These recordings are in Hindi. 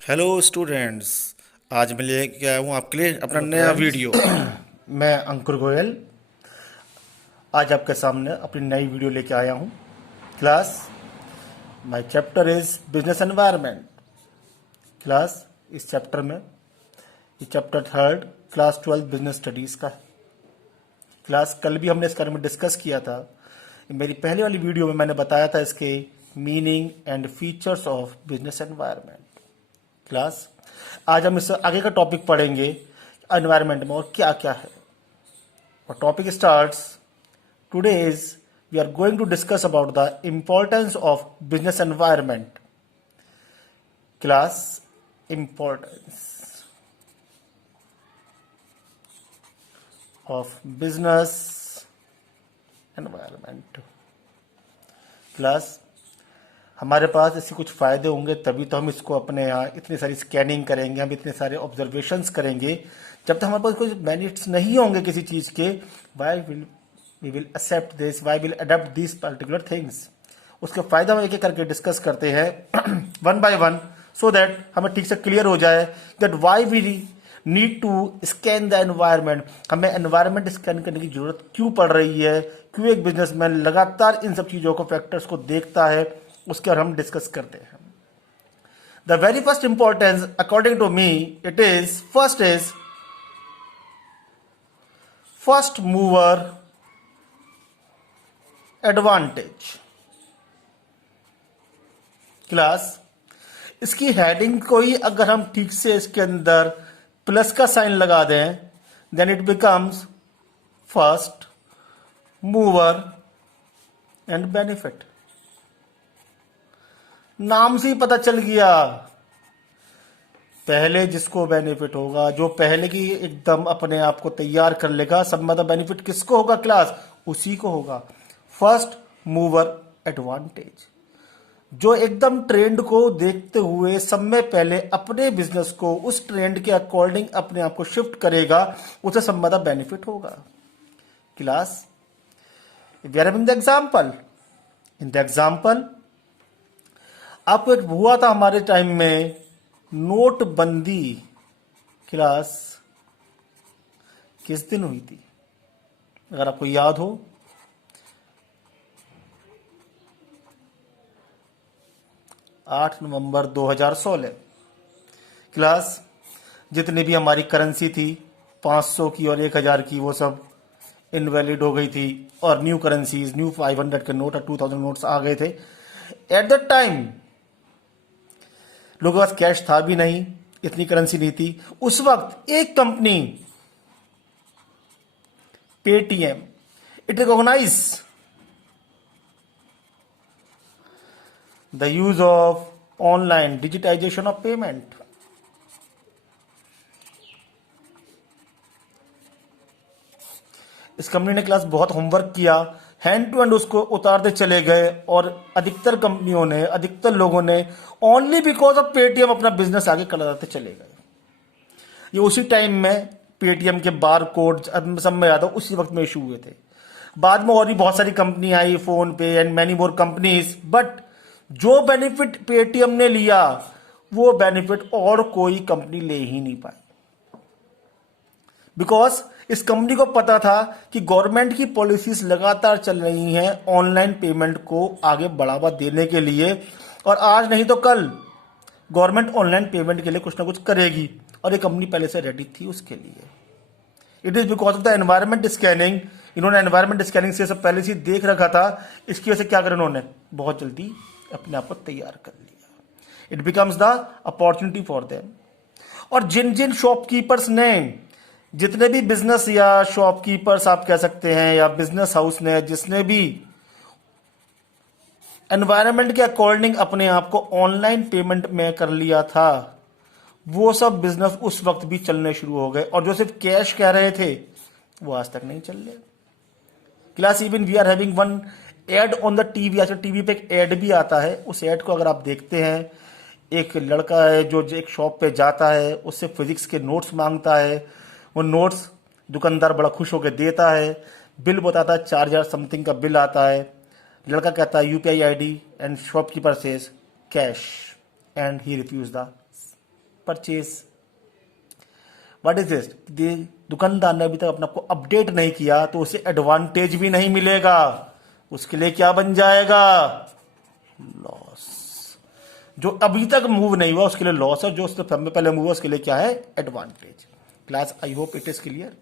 Hello students. आज मैं लेके आया हूँ आपके लिए अपना हेलो नया फ्रेंड्स। वीडियो। मैं अंकुर गोयल आज आपके सामने अपनी नई वीडियो लेके आया हूँ। Class my chapter is business environment. Class इस चैप्टर में ये chapter third class 12 business studies का है। क्लास कल भी हमने इस बारे में डिस्कस किया था। मेरी पहले वाली वीडियो में मैंने बताया था इसके meaning and features of business environment. Class आज हम इससे आगे का टॉपिक पढ़ेंगे एनवायरनमेंट में और क्या क्या है। और topic starts today is we are going to discuss about the importance of business environment. Class importance of business environment. Class हमारे पास इसके कुछ फ़ायदे होंगे तभी तो हम इसको अपने यहाँ इतनी सारी स्कैनिंग करेंगे, हम इतने सारे ऑब्जर्वेशंस करेंगे। जब तक हमारे पास कुछ बेनिफिट्स नहीं होंगे किसी चीज़ के, why will we will accept this, why will adapt this particular things. उसके फ़ायदा हम एक एक करके डिस्कस करते हैं one by one, so that हमें ठीक से क्लियर हो जाए that why we need to scan the environment. हमें एनवायरनमेंट स्कैन करने की जरूरत क्यों पड़ रही है, क्यों एक बिजनेसमैन लगातार इन सब चीज़ों को, फैक्टर्स को देखता है, उसके और हम डिस्कस करते हैं। The very first importance according to me it is first mover advantage. Class इसकी हेडिंग को ही अगर हम ठीक से इसके अंदर प्लस का साइन लगा दें, then it becomes first mover and benefit. नाम से ही पता चल गया, पहले जिसको बेनिफिट होगा, जो पहले की एकदम अपने आप को तैयार कर लेगा, सब मतलब बेनिफिट किसको होगा क्लास, उसी को होगा। फर्स्ट मूवर एडवांटेज, जो एकदम ट्रेंड को देखते हुए सब में पहले अपने बिजनेस को उस ट्रेंड के अकॉर्डिंग अपने आप को शिफ्ट करेगा, उसे सब मतलब बेनिफिट होगा। Class we are having the example, in the example आपको एक हुआ था हमारे टाइम में नोटबंदी। क्लास किस दिन हुई थी, अगर आपको याद हो? 8 नवंबर 2016। क्लास जितनी भी हमारी करेंसी थी 500 की और 1000 की, वो सब इनवैलिड हो गई थी और न्यू करेंसीज, न्यू 500 के नोट और 2000 नोट्स आ गए थे। एट द टाइम लोगों के पास कैश था भी नहीं, इतनी करेंसी नहीं थी। उस वक्त एक company Paytm, it recognise the use of online digitisation of payment. इस कंपनी ने क्लास बहुत होमवर्क किया, हैंड टू हैंड उसको उतारते चले गए और अधिकतर कंपनियों ने, अधिकतर लोगों ने ओनली बिकॉज ऑफ पेटीएम अपना बिजनेस आगे बढ़ाते चले गए। ये उसी टाइम में पेटीएम के बार कोड सब में याद हो उसी वक्त में इशू हुए थे। बाद में और भी बहुत सारी कंपनी आई, फोन पे and many more companies, but जो बेनिफिट पेटीएम ने लिया वो बेनिफिट और कोई कंपनी ले ही नहीं पाई। बिकॉज इस कंपनी को पता था कि गवर्नमेंट की पॉलिसीज लगातार चल रही हैं ऑनलाइन पेमेंट को आगे बढ़ावा देने के लिए, और आज नहीं तो कल गवर्नमेंट ऑनलाइन पेमेंट के लिए कुछ ना कुछ करेगी, और ये कंपनी पहले से रेडी थी उसके लिए। It is because of the environment scanning. इन्होंने एनवायरमेंट स्कैनिंग से सब पहले से देख रखा था, इसकी वजह से क्या करें, उन्होंने बहुत जल्दी अपने आप को तैयार कर लिया। It becomes the opportunity for them. और जिन जिन शॉपकीपर्स ने, जितने भी बिजनेस या शॉपकीपर्स आप कह सकते हैं, या बिजनेस हाउस ने, जिसने भी एनवायरनमेंट के अकॉर्डिंग अपने आप को ऑनलाइन पेमेंट में कर लिया था, वो सब बिजनेस उस वक्त भी चलने शुरू हो गए, और जो सिर्फ कैश कह रहे थे वो आज तक नहीं चल रहे। Class even we are having one ad on the TV. आजकल टीवी पे एक एड भी आता है, उस एड को अगर आप देखते हैं, एक लड़का है जो एक शॉप पे जाता है, उससे फिजिक्स के नोट्स मांगता है, वो नोट्स दुकानदार बड़ा खुश होकर देता है, बिल बताता है 4000 समथिंग का बिल आता है, लड़का कहता है UPI ID, and shopkeeper says cash, and he refuse the purchase. What is this? दुकानदार ने अभी तक अपने आप को अपडेट नहीं किया तो उसे एडवांटेज भी नहीं मिलेगा, उसके लिए क्या बन जाएगा? लॉस। जो अभी तक मूव नहीं हुआ उसके लिए लॉस है, जो उससे समय पहले मूव हुआ उसके लिए क्या है? Advantage. Class, I hope it is clear.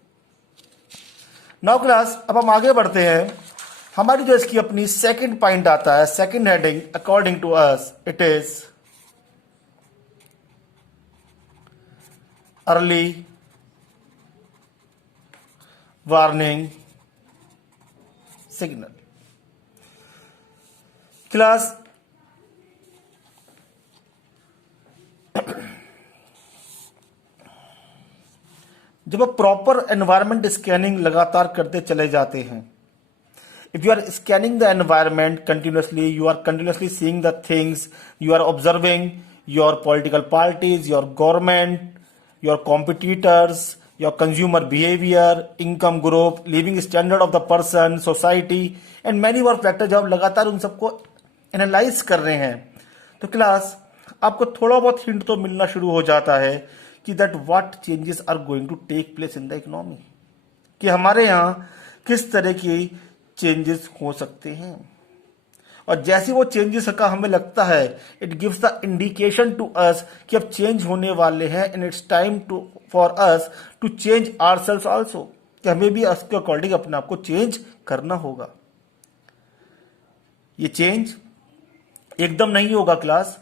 Now class, अब हम आगे बढ़ते हैं। हमारी जो इसकी अपनी सेकंड पॉइंट आता है, second heading, according to us it is early warning signal. Class, जब आप प्रॉपर एनवायरमेंट स्कैनिंग लगातार करते चले जाते हैं, if you are scanning the environment continuously, you are continuously seeing the things, you are observing your political parties, your government, your competitors, your consumer behavior, income group, living standard of the person, society and many more factors। जब आप लगातार उन सबको एनालाइज कर रहे हैं तो क्लास आपको थोड़ा बहुत हिंट तो मिलना शुरू हो जाता है कि that what changes are going to take place in the economy, कि हमारे यहाँ किस तरह की चेंजेस हो सकते हैं। और जैसे वो चेंजेस का हमें लगता है, it gives the indication to us कि अब चेंज होने वाले हैं and it's time to for us to change ourselves also, कि हमें भी उसके अकॉर्डिंग अपने आप को चेंज करना होगा। ये चेंज एकदम नहीं होगा class,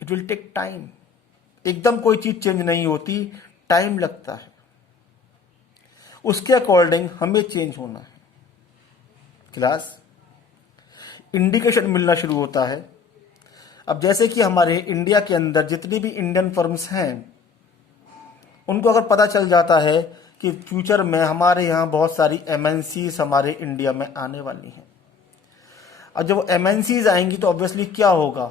it will take time. एकदम कोई चीज चेंज नहीं होती, टाइम लगता है, उसके अकॉर्डिंग हमें चेंज होना है। क्लास, इंडिकेशन मिलना शुरू होता है। अब जैसे कि हमारे इंडिया के अंदर जितनी भी इंडियन फर्म्स हैं, उनको अगर पता चल जाता है कि फ्यूचर में हमारे यहाँ बहुत सारी एमएनसीज हमारे इंडिया में आने वाली हैं, और जब एमएनसीज आएंगी तो ऑब्वियसली क्या होगा?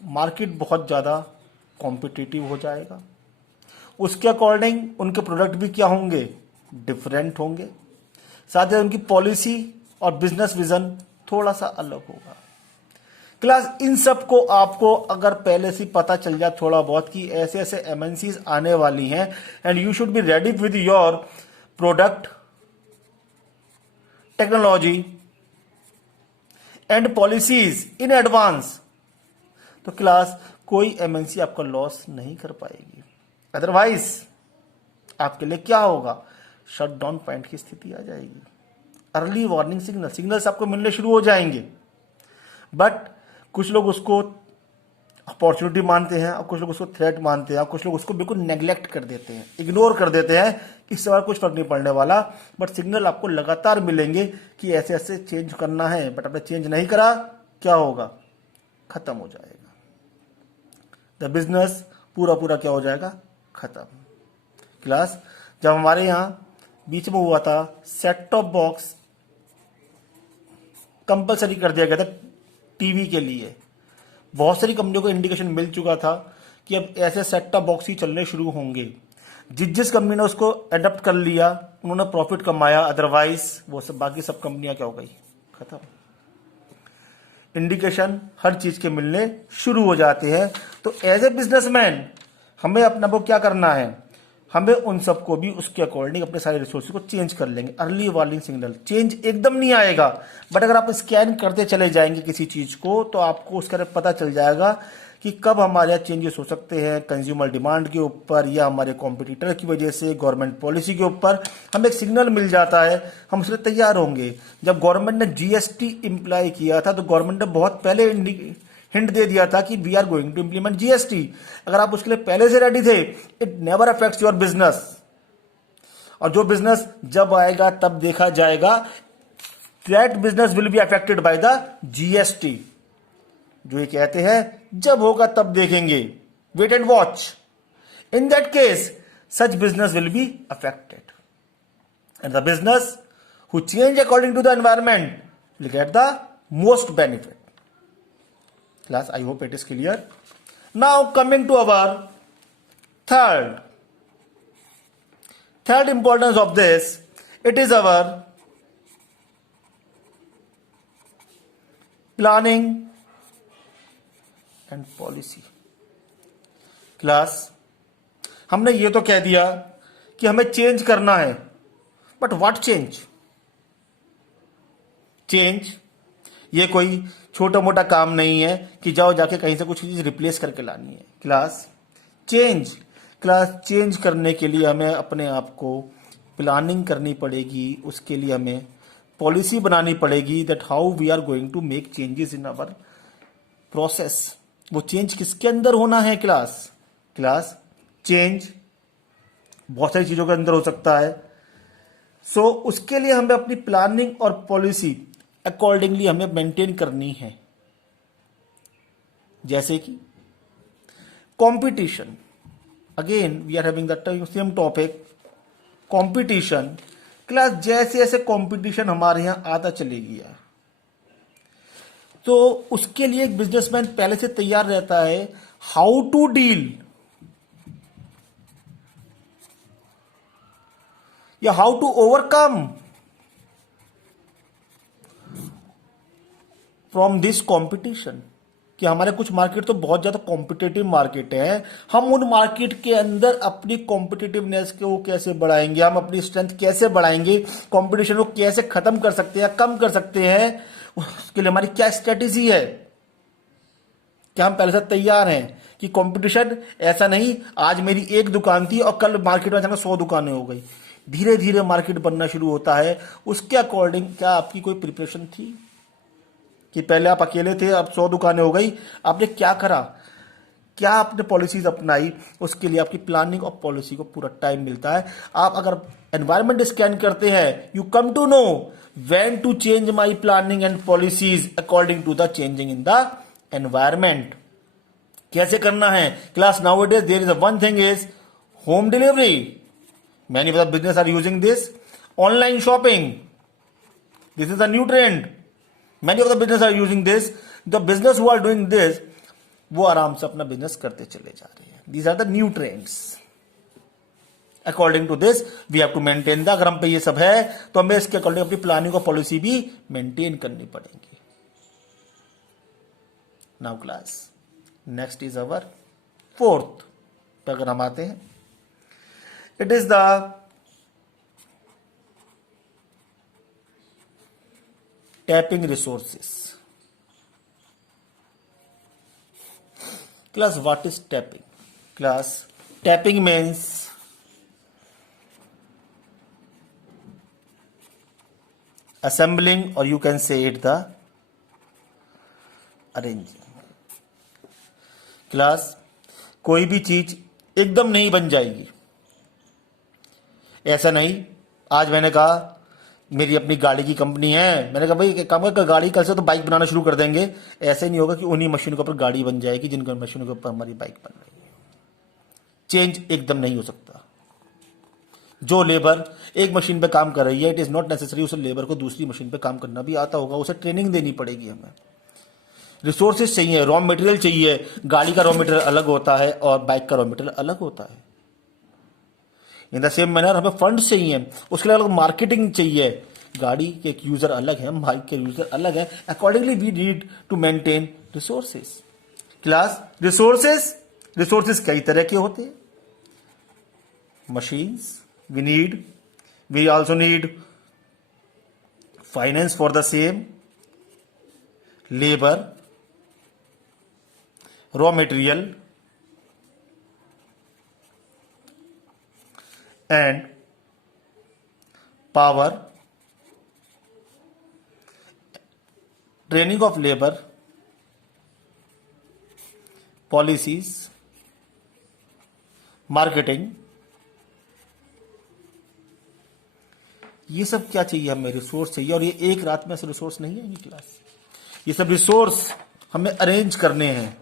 मार्केट बहुत ज़्यादा कॉम्पिटिटिव हो जाएगा, उसके अकॉर्डिंग उनके प्रोडक्ट भी क्या होंगे? डिफरेंट होंगे, साथ ही उनकी पॉलिसी और बिजनेस विजन थोड़ा सा अलग होगा। क्लास, इन सब को आपको अगर पहले से पता चल जाए थोड़ा बहुत कि ऐसे ऐसे एमएनसीज आने वाली हैं and you should be ready with your product, technology and policies in advance, तो क्लास कोई एमएनसी आपका लॉस नहीं कर पाएगी। अदरवाइज आपके लिए क्या होगा? शट डाउन पॉइंट की स्थिति आ जाएगी। अर्ली वार्निंग सिग्नल, सिग्नल्स आपको मिलने शुरू हो जाएंगे, बट कुछ लोग उसको अपॉर्चुनिटी मानते हैं और कुछ लोग उसको थ्रेट मानते हैं और कुछ लोग उसको बिल्कुल नेग्लेक्ट कर देते हैं, इग्नोर कर देते हैं, इससे बार कुछ फर्क नहीं पड़ने वाला। बट सिग्नल आपको लगातार मिलेंगे कि ऐसे ऐसे चेंज करना है, बट आपने चेंज नहीं करा, क्या होगा? खत्म हो जाएगा, द बिजनेस पूरा पूरा क्या हो जाएगा? खत्म। क्लास, जब हमारे यहाँ बीच में हुआ था सेट टॉप बॉक्स कंपलसरी कर दिया गया था टीवी के लिए, बहुत सारी कंपनियों को इंडिकेशन मिल चुका था कि अब ऐसे सेट टॉप बॉक्स ही चलने शुरू होंगे। जिस कंपनी ने उसको एडप्ट कर लिया उन्होंने प्रॉफिट कमाया, अदरवाइज वो सब बाकी सब कंपनियां क्या हो गई? खत्म। इंडिकेशन हर चीज के मिलने शुरू हो जाते हैं। तो एज ए बिजनेसमैन हमें अपना वो क्या करना है? हमें उन सबको भी उसके अकॉर्डिंग अपने सारे रिसोर्सेज को चेंज कर लेंगे। अर्ली वार्निंग सिग्नल, चेंज एकदम नहीं आएगा, बट अगर आप स्कैन करते चले जाएंगे किसी चीज को तो आपको उसका पता चल जाएगा कि कब हमारे यहाँ चेंजेस हो सकते हैं, कंज्यूमर डिमांड के ऊपर या हमारे कॉम्पिटिटर की वजह से, गवर्नमेंट पॉलिसी के ऊपर हमें एक सिग्नल मिल जाता है, हम उसके लिए तैयार होंगे। जब गवर्नमेंट ने जीएसटी इम्प्लाई किया था तो गवर्नमेंट ने बहुत पहले हिंट दे दिया था कि we are going to implement GST. अगर आप उसके लिए पहले से रेडी थे, it never affects your business, और जो बिजनेस जब आएगा तब देखा जाएगा, that business will be affected by the GST. जो ये कहते हैं जब होगा तब देखेंगे, wait and watch, in that case such business will be affected and the business who change according to the environment will get the most benefit. Class, I hope it is clear. Now coming to our third importance of this, it is our planning and policy. Class, हमने ये तो कह दिया कि हमें चेंज करना है, बट व्हाट चेंज? चेंज ये कोई छोटा मोटा काम नहीं है कि जाओ जाके कहीं से कुछ चीज रिप्लेस करके लानी है। क्लास चेंज करने के लिए हमें अपने आप को प्लानिंग करनी पड़ेगी, उसके लिए हमें पॉलिसी बनानी पड़ेगी that how we are going to make changes in our process. वो चेंज किसके अंदर होना है? क्लास चेंज बहुत सारी चीजों के अंदर हो सकता है। सो उसके लिए हमें अपनी प्लानिंग और पॉलिसी अकॉर्डिंगली हमें मेंटेन करनी है। जैसे कि competition, again we are having the same topic competition. Class जैसे जैसे कंपटीशन हमारे यहां आता चले गया, तो उसके लिए एक बिजनेसमैन पहले से तैयार रहता है हाउ टू डील या how to overcome from this competition. कि हमारे कुछ मार्केट तो बहुत ज्यादा कॉम्पिटेटिव मार्केट है, हम उन मार्केट के अंदर अपनी कॉम्पिटेटिवनेस को कैसे बढ़ाएंगे, हम अपनी स्ट्रेंथ कैसे बढ़ाएंगे, कंपटीशन को कैसे खत्म कर सकते हैं, कम कर सकते हैं, उसके लिए हमारी क्या स्ट्रेटेजी है। क्या हम पहले से तैयार हैं कि कंपटीशन ऐसा नहीं आज मेरी एक दुकान थी और कल मार्केट में अचानक 100 दुकानें हो गई। धीरे धीरे मार्केट बनना शुरू होता है, उसके अकॉर्डिंग क्या आपकी कोई प्रिपरेशन थी कि पहले आप अकेले थे अब 100 दुकानें हो गई, आपने क्या करा, क्या आपने पॉलिसीज अपनाई? उसके लिए आपकी प्लानिंग और पॉलिसी को पूरा टाइम मिलता है। आप अगर एनवायरमेंट स्कैन करते हैं, you come to know when to change my planning and policies according to the changing in the environment. कैसे करना है? Class nowadays there is one thing is home delivery, many of the business are using this, online shopping, this is the new trend, many of the business are using this, the business who are doing this वो आराम से अपना बिजनेस करते चले जा रहे हैं। These are the new trends. According to this we have to maintain the, अगर हम पे ये सब है तो हमें इसके अकॉर्डिंग अपनी प्लानिंग और पॉलिसी भी मेंटेन करनी पड़ेगी। Now class next is our fourth पे अगर हम आते हैं, it is the tapping resources. Class, what is tapping? Class, tapping means assembling, or you can say it the arranging. Class, कोई भी चीज एकदम नहीं बन जाएगी। ऐसा नहीं आज मैंने कहा मेरी अपनी गाड़ी की कंपनी है, मैंने कहा भाई काम कर गाड़ी, कल से तो बाइक बनाना शुरू कर देंगे। ऐसे नहीं होगा कि उन्हीं मशीनों के ऊपर गाड़ी बन जाएगी जिन मशीनों के ऊपर हमारी बाइक बन रही है। चेंज एकदम नहीं हो सकता। जो लेबर एक मशीन पे काम कर रही है, इट इज नॉट नेसेसरी उस लेबर को दूसरी मशीन पे काम करना भी आता होगा, उसे ट्रेनिंग देनी पड़ेगी। हमें रिसोर्सेज चाहिए, रॉ मटेरियल चाहिए। गाड़ी का रॉ मटेरियल अलग होता है और बाइक का रॉ मटेरियल अलग होता है। इन द सेम मैनर हमें फंड चाहिए, उसके लिए अलग मार्केटिंग चाहिए। गाड़ी के एक यूजर अलग है, बाइक के यूजर अलग है। Accordingly we need to maintain resources. Class resources कई तरह के होते हैं। Machines we also need finance for the same, labour, raw material and power, training of labor, policies, marketing। ये सब क्या चाहिए हमें? रिसोर्स चाहिए। और ये एक रात में ऐसे रिसोर्स नहीं आएंगे क्लास। ये सब रिसोर्स हमें अरेंज करने हैं,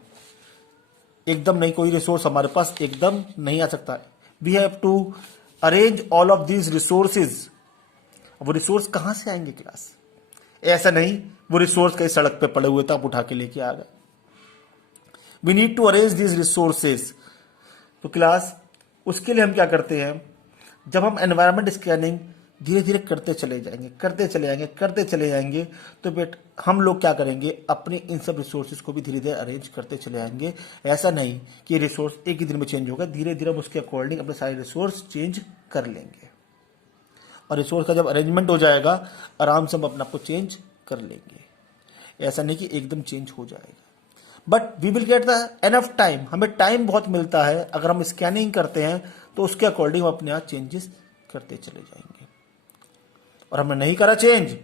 एकदम नहीं। कोई रिसोर्स हमारे पास एकदम नहीं आ सकता। We have to arrange all of these resources. वो रिसोर्स कहां से आएंगे क्लास? ऐसा नहीं वो रिसोर्स कहीं सड़क पे पड़े हुए थे आप उठा के लेके आ गए। We need to arrange these resources. तो क्लास उसके लिए हम क्या करते हैं? जब हम एनवायरमेंट स्कैनिंग धीरे धीरे करते चले जाएंगे, करते चले जाएंगे, करते चले जाएंगे, तो बेट हम लोग क्या करेंगे, अपने इन सब रिसोर्सेज को भी धीरे धीरे अरेंज करते चले जाएंगे। ऐसा नहीं कि रिसोर्स एक ही दिन में चेंज होगा, धीरे धीरे हम उसके अकॉर्डिंग अपने सारे रिसोर्स चेंज कर लेंगे, और रिसोर्स का जब अरेंजमेंट हो जाएगा आराम से हम अपने आप को चेंज कर लेंगे। ऐसा नहीं कि एकदम चेंज हो जाएगा, but we will get the enough time, हमें टाइम बहुत मिलता है। अगर हम स्कैनिंग करते हैं तो उसके अकॉर्डिंग हम अपने आप चेंजेस करते चले जाएंगे। और हमने नहीं करा चेंज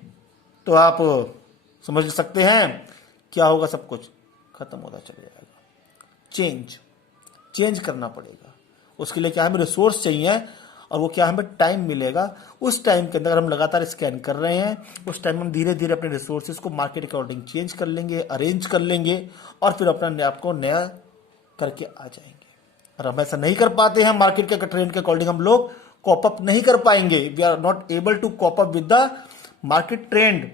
तो आप समझ सकते हैं क्या होगा, सब कुछ खत्म होता चले जाएगा। चेंज करना पड़ेगा, उसके लिए क्या हमें रिसोर्स चाहिए, और वो क्या हमें टाइम मिलेगा। उस टाइम के अंदर हम लगातार स्कैन कर रहे हैं, उस टाइम हम धीरे धीरे अपने रिसोर्सेज को मार्केट अकॉर्डिंग चेंज कर लेंगे, अरेंज कर लेंगे, और फिर अपना आप को नया करके आ जाएंगे। और हम ऐसा नहीं कर पाते हैं, मार्केट के ट्रेंड के अकॉर्डिंग हम लोग कॉप अप नहीं कर पाएंगे। We are not able to cope up with the market trend,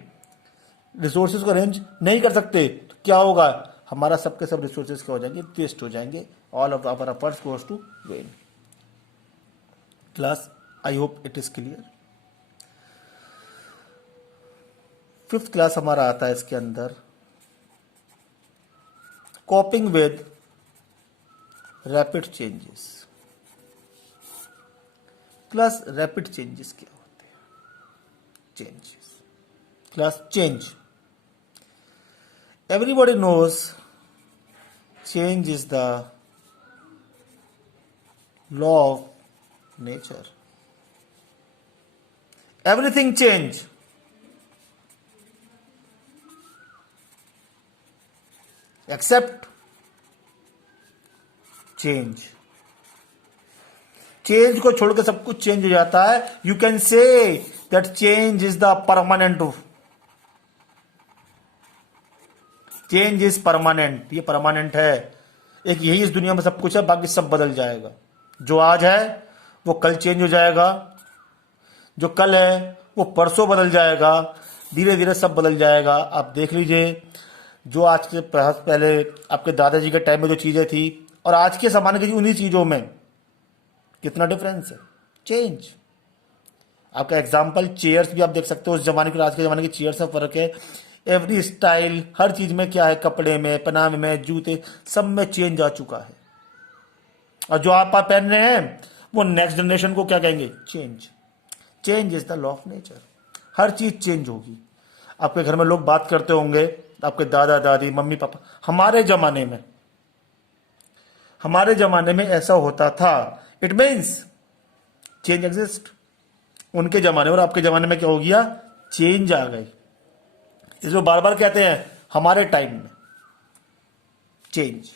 resources को अरेंज नहीं कर सकते, तो क्या होगा, हमारा सबके सब रिसोर्सेज क्या हो जाएंगे, वेस्ट हो जाएंगे। All of our efforts goes to vain. Class, I hope it is clear. Fifth class हमारा आता है इसके अंदर coping with rapid changes. Class, rapid changes क्या होते हैं? Changes, class, change, everybody knows change is the law of nature. Everything change, except change. Change को छोड़कर सब कुछ चेंज हो जाता है। You can say that change is the permanent, change is permanent, ये परमानेंट है। एक यही इस दुनिया में सब कुछ है, बाकी सब बदल जाएगा। जो आज है वो कल चेंज हो जाएगा, जो कल है वो परसों बदल जाएगा, धीरे धीरे सब बदल जाएगा। आप देख लीजिए, जो आज के पहले आपके दादाजी के टाइम में जो चीजें थी और आज के जमाने की उन्हीं चीजों में कितना डिफरेंस है, चेंज। आपका एग्जाम्पल चेयर्स भी आप देख सकते हो, उस जमाने के और आज के जमाने की चेयर्स में फर्क है। एवरी स्टाइल, हर चीज में क्या है, कपड़े में, पहनावे में, जूते, सब में चेंज आ चुका है। और जो आप पहन रहे हैं वो नेक्स्ट जनरेशन को क्या कहेंगे, change. Change is the law of nature, हर चीज चेंज होगी। आपके घर में लोग बात करते होंगे, आपके दादा दादी, मम्मी पापा, हमारे जमाने में ऐसा होता था। It means change exist. उनके जमाने और आपके जमाने में क्या हो गया, चेंज आ गई। इसलिए बार बार कहते हैं हमारे टाइम में चेंज।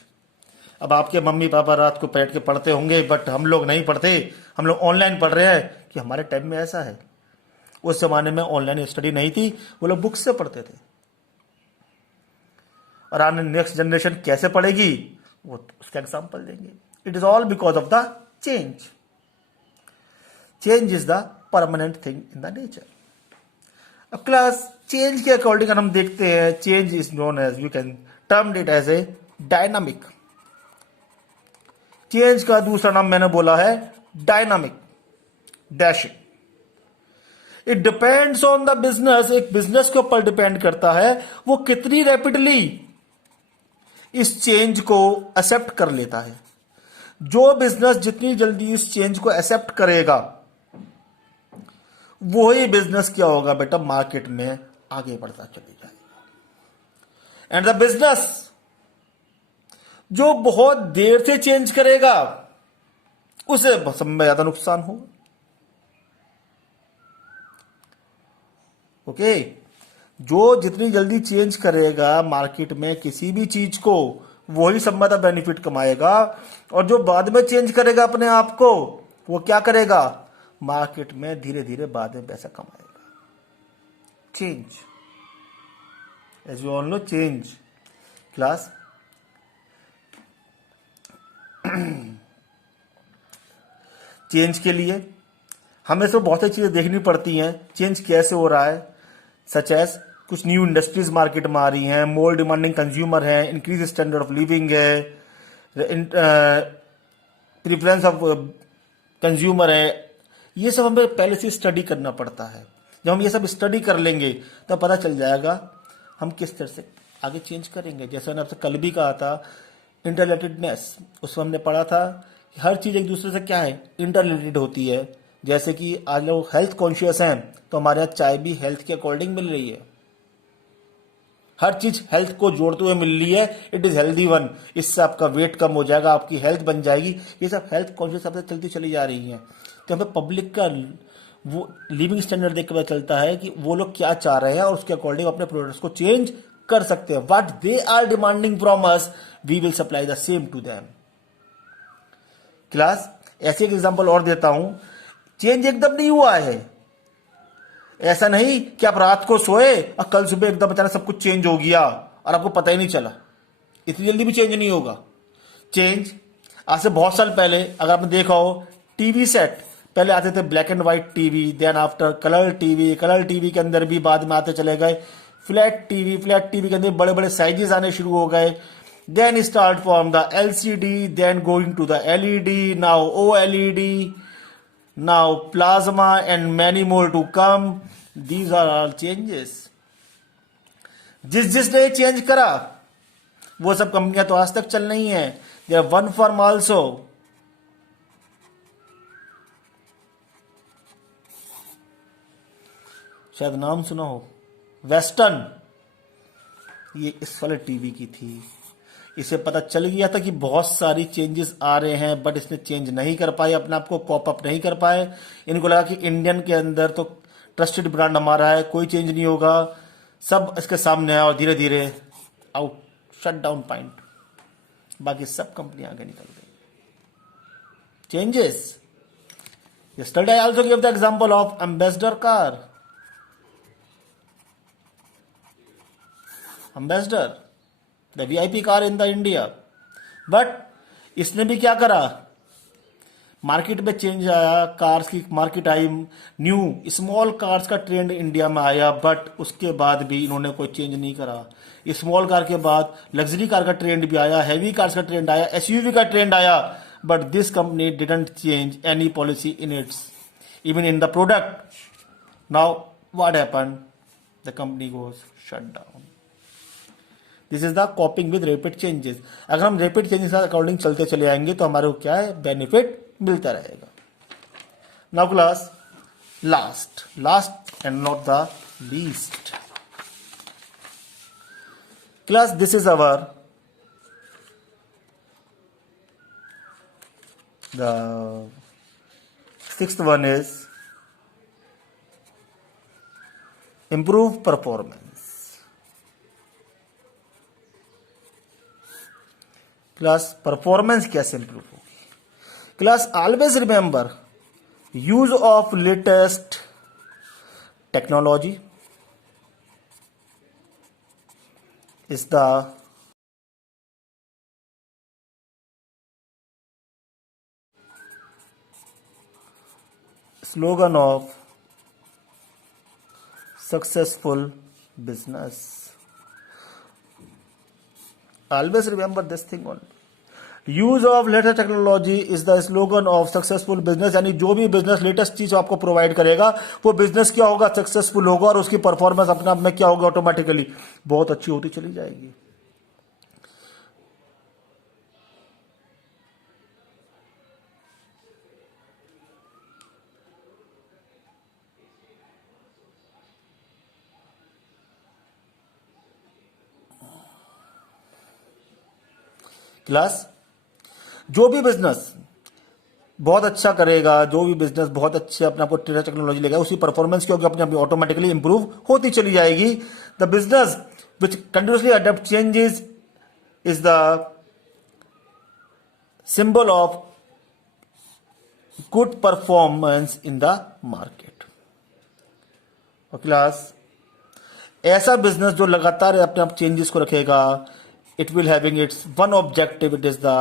अब आपके मम्मी पापा रात को बैठ के पढ़ते होंगे, बट हम लोग नहीं पढ़ते, हम लोग ऑनलाइन पढ़ रहे हैं कि हमारे टाइम में ऐसा है। उस जमाने में ऑनलाइन स्टडी नहीं थी, वो लोग बुक्स से पढ़ते थे। और आने नेक्स्ट जनरेशन कैसे पढ़ेगी वो उसका एग्जाम्पल देंगे। It is all because of the change. Change is the permanent thing in the nature. अब क्लास, चेंज के अकॉर्डिंग हम देखते हैं, change is known as, you can term it as a dynamic. Change का दूसरा नाम मैंने बोला है dynamic, dashing. It depends on the business, एक बिजनेस के ऊपर डिपेंड करता है वो कितनी रैपिडली इस चेंज को एक्सेप्ट कर लेता है। जो बिजनेस जितनी जल्दी इस चेंज को एक्सेप्ट करेगा वही बिजनेस क्या होगा बेटा, मार्केट में आगे बढ़ता चले जाएगा। एंड द बिजनेस जो बहुत देर से चेंज करेगा उसे सब में ज्यादा नुकसान होगा। ओके, जो जितनी जल्दी चेंज करेगा मार्केट में किसी भी चीज को, वही सब में ज्यादा बेनिफिट कमाएगा। और जो बाद में चेंज करेगा अपने आप को, वो क्या करेगा, मार्केट में धीरे धीरे बाद में पैसा कमाएगा। Change, as you all know, change. Class, change के लिए हमें तो बहुत सी चीजें देखनी पड़ती हैं, चेंज कैसे हो रहा है। सच एज कुछ न्यू इंडस्ट्रीज मार्केट में आ रही हैं, मोर डिमांडिंग कंज्यूमर है, इंक्रीज स्टैंडर्ड ऑफ लिविंग है, प्रिफरेंस ऑफ कंज्यूमर है। ये सब हमें पहले से स्टडी करना पड़ता है। जब हम ये सब स्टडी कर लेंगे तो पता चल जाएगा हम किस तरह से आगे चेंज करेंगे। जैसे मैंने आपसे कल भी कहा था इंटररिलेटेडनेस, उसमें हमने पढ़ा था कि हर चीज़ एक दूसरे से क्या है, इंटररिलेटेड होती है। जैसे कि आज लोग हेल्थ कॉन्शियस हैं तो हमारे यहाँ चाय भी हेल्थ के अकॉर्डिंग मिल रही है। हर चीज हेल्थ को जोड़ते हुए मिल रही है, इट इज हेल्दी वन, इससे आपका वेट कम हो जाएगा, आपकी हेल्थ बन जाएगी। ये सब हेल्थ कॉन्शियस सबसे चलती चली जा रही है। तो हमें पब्लिक का वो लिविंग स्टैंडर्ड देख के पता चलता है कि वो लोग क्या चाह रहे हैं और उसके अकॉर्डिंग अपने प्रोडक्ट्स को चेंज कर सकते हैं। What they are demanding from us, we will supply the same to them. Class, ऐसे एक एग्जांपल और देता हूं। चेंज एकदम नहीं हुआ है। ऐसा नहीं कि आप रात को सोए और कल सुबह एकदम अचानक सब कुछ चेंज हो गया और आपको पता ही नहीं चला। इतनी जल्दी भी चेंज नहीं होगा। चेंज आज से बहुत साल पहले अगर आपने देखा हो, टीवी सेट पहले आते थे black and white TV, then after colour TV, colour TV के अंदर भी बाद में आते चले गए फ्लैट टीवी, फ्लैट टीवी के अंदर बड़े बड़े साइजेस आने शुरू हो गए। Then start from the LCD, then going to the LED, now OLED, now plasma and many more to come. These are all changes. जिसने चेंज करा वो सब कंपनियां तो आज तक चल रही हैं। They are one form also. शायद नाम सुना हो, वेस्टर्न, ये इस वाले टीवी की थी। इसे पता चल गया था कि बहुत सारी चेंजेस आ रहे हैं, बट इसने चेंज नहीं कर पाए, अपने आप को कॉप अप नहीं कर पाए। इनको लगा कि इंडियन के अंदर तो ट्रस्टेड ब्रांड हमारा है, कोई चेंज नहीं होगा, सब इसके सामने है, और धीरे धीरे आउट, शट डाउन पॉइंट, बाकी सब कंपनियां आगे निकल गई। Changes. Yesterday I also gave the example of Ambassador car. Ambassador, the VIP car in the India. But इसने भी क्या करा, मार्केट में चेंज आया, कार्स की market I, new small cars का ट्रेंड इंडिया में आया, बट उसके बाद भी इन्होंने कोई चेंज नहीं करा। स्मॉल कार के बाद लग्जरी कार का ट्रेंड भी आया, हैवी कार्स का ट्रेंड आया, एसयूवी का ट्रेंड आया, but this company didn't change any policy in its even in the product. Now what happened, the company goes shut down. This is the कॉपिंग with rapid changes. अगर हम रैपिड चेंजेस के अकॉर्डिंग चलते चले आएंगे तो हमारे को क्या है, बेनिफिट मिलता रहेगा। Now class, last and not the least class, this is our the sixth one is improve performance. Class, performance कैसे इंप्रूव होगी? Class, always remember use of latest technology is the slogan of successful business. Always remember this thing only. Use of latest technology is the slogan of successful business. यानी जो भी बिजनेस लेटेस्ट चीज आपको प्रोवाइड करेगा वो बिजनेस क्या होगा, सक्सेसफुल होगा, और उसकी परफॉर्मेंस अपने आप में क्या होगा, ऑटोमेटिकली बहुत अच्छी होती चली जाएगी। क्लास, जो भी बिजनेस बहुत अच्छा करेगा, जो भी बिजनेस बहुत अच्छे अपने आपको टेक्नोलॉजी लेगा, उसकी परफॉर्मेंस क्या होगी, अपने आप ऑटोमेटिकली इंप्रूव होती चली जाएगी। The business which continuously adapt changes is the symbol of good performance in the market. और क्लास, ऐसा बिजनेस जो लगातार अपने आप चेंजेस को रखेगा, it will having its one objective, it is the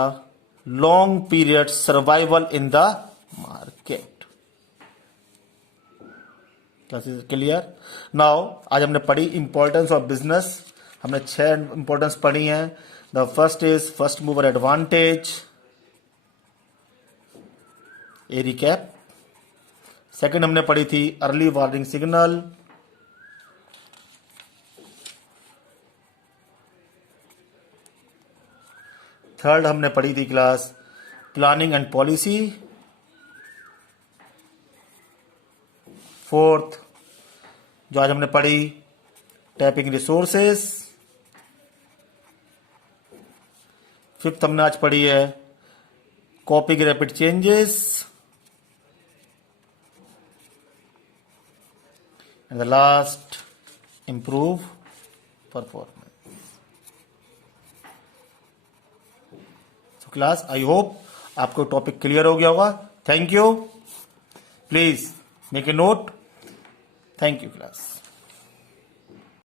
long period survival in the market. This is clear? Now आज हमने पढ़ी इंपॉर्टेंस ऑफ बिजनेस। हमने 6 इंपॉर्टेंस पढ़ी हैं। The first is first mover advantage, a recap. Second हमने पढ़ी थी अर्ली वार्निंग सिग्नल। थर्ड हमने पढ़ी थी class planning and policy. Fourth जो आज हमने पढ़ी टैपिंग रिसोर्सेस। फिफ्थ हमने आज पढ़ी है कॉपिंग rapid changes. And the last improve performance. So class I hope आपको टॉपिक क्लियर हो गया होगा। Thank you. Please make a note. Thank you class.